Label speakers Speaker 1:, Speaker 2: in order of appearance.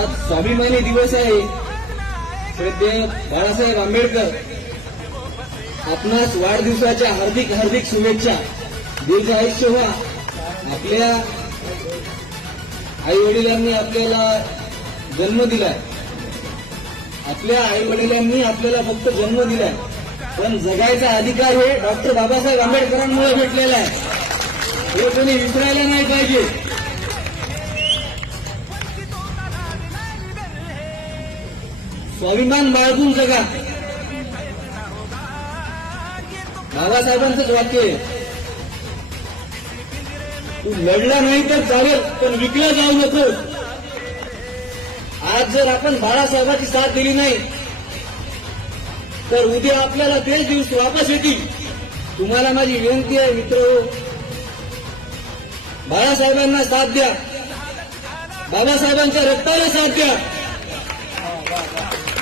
Speaker 1: आज स्वाभिमानी दिवस आहे. श्रद्धेय बाळासाहेब आंबेडकर आपणास वाढदिवसाच्या हार्दिक हार्दिक शुभेच्छा. दीर्घ आयुष्य व्हा. आपल्या आई वडिलांनी आपल्याला जन्म दिलाय. आपल्या आई वडिलांनी आपल्याला फक्त जन्म दिलाय. पण जगायचा अधिकार हे डॉक्टर बाबासाहेब आंबेडकरांमुळे भेटलेला आहे. हे कोणी विसरायला नाही पाहिजे. स्वाभिमान बाळगून जगा. बाबासाहेबांचंच वाक्य आहे. तू लढला नाही तर चालेल पण विकला जाऊ नको. आज जर आपण बाळासाहेबांची साथ दिली नाही तर उद्या आपल्याला तेच दिवस वापस येतील. तुम्हाला माझी विनंती आहे मित्र हो. बाळासाहेबांना साथ द्या. बाबासाहेबांच्या रक्ताला साथ द्या. Thank you.